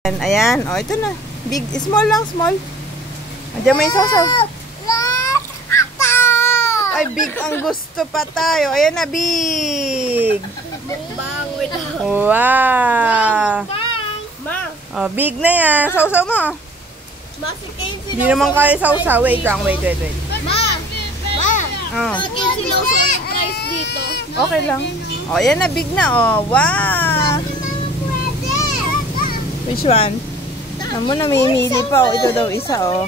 Ayan, oh, ito na. Big, small lang, small. Andiyan mo yung sausaw. Ay, big ang gusto pa tayo. Ayan na, big. Wow. Oh, big na yan. Sausaw mo. Hindi naman kaya sausaw. Wait lang, wait. Oh. Okay lang. Oh, ayan na, big na. Oh, wow. Which one? Namu, namimili pa. Oh, ito daw isa, oh.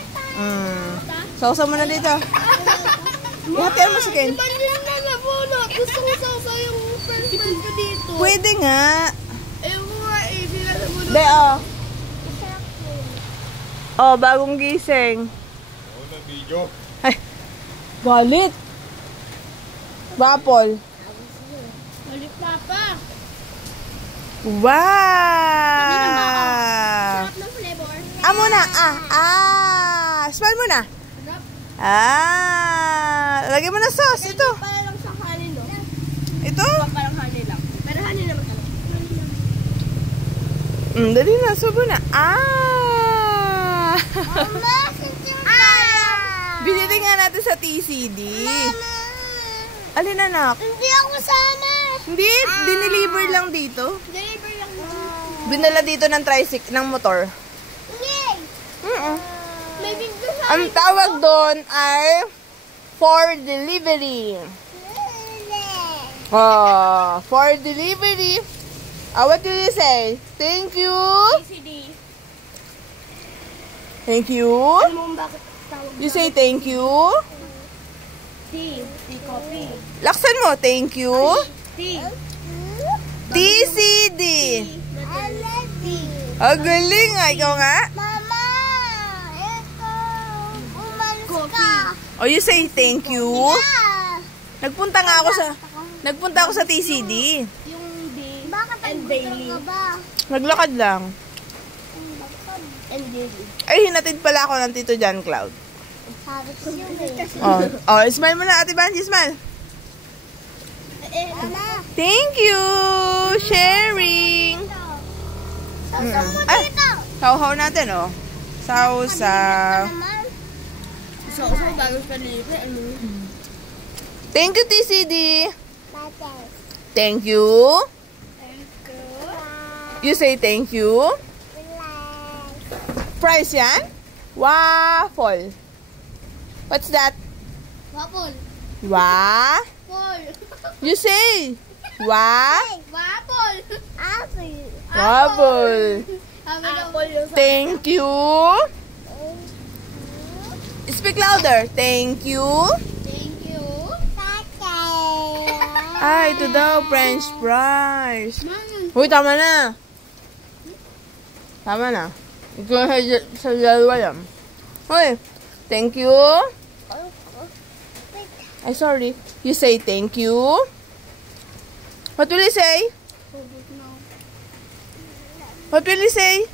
Sausaw mo na dito. Hatihan mo si Ken. Gusto ko sausaw yung first ko dito. Pwede nga. De, oh. Oh, bagong gising. Oo na, video. Ay, galit. Bapol. Galit papa. Wow! Sarap ng flavor. Muna. Smile muna. Lagyan mo na sauce. Ito. Para lang sa kanin, no? Ito? Parang kanin lang. Pero kanin naman ka. Dali na. Subo na. Mama, Binili nga natin sa TCD. Alin, anak? Hindi ako sama. Hindi. Dineliver lang dito. Deliver lang. Binala dito ng tricycle, ng motor. Yay! May bigdo sa Ang tawag doon ay for delivery. For delivery. What do you say? Thank you. TCD. Thank you. Alam mo bakit tawag You say thank you. Tea coffee. Laksan mo, thank you. Tea. TCD. I love tea. Ang galing nga. Ikaw nga. Mama, ito. Umalis ka. Oh, you say thank you. Nagpunta ako sa TCD. Yung day. Bakit and daily. Naglakad lang. And daily. Ay, hinatid pala ako ng Tito John Cloud. Sabi ko yun eh. Smile mo na, Ate Banji, smile. Mama. Thank you. Sharing. Sausaw mo Ah. dito. Sausaw natin, oh. Sausaw. Sausaw bago ka dito. Thank you, TCD. Thank you. You say thank you. Price yan? Waffle. What's that? Waffle. Waffle. You say. Waffle. Waffle. Apple. Thank you. Speak louder. Thank you. Thank you. Ay, ito daw, French fries. Uy, tama na. Tama na. Ikaw sa dalawa yan. Uy, thank you. Ay, sorry. You say thank you. What will you say? What will you say?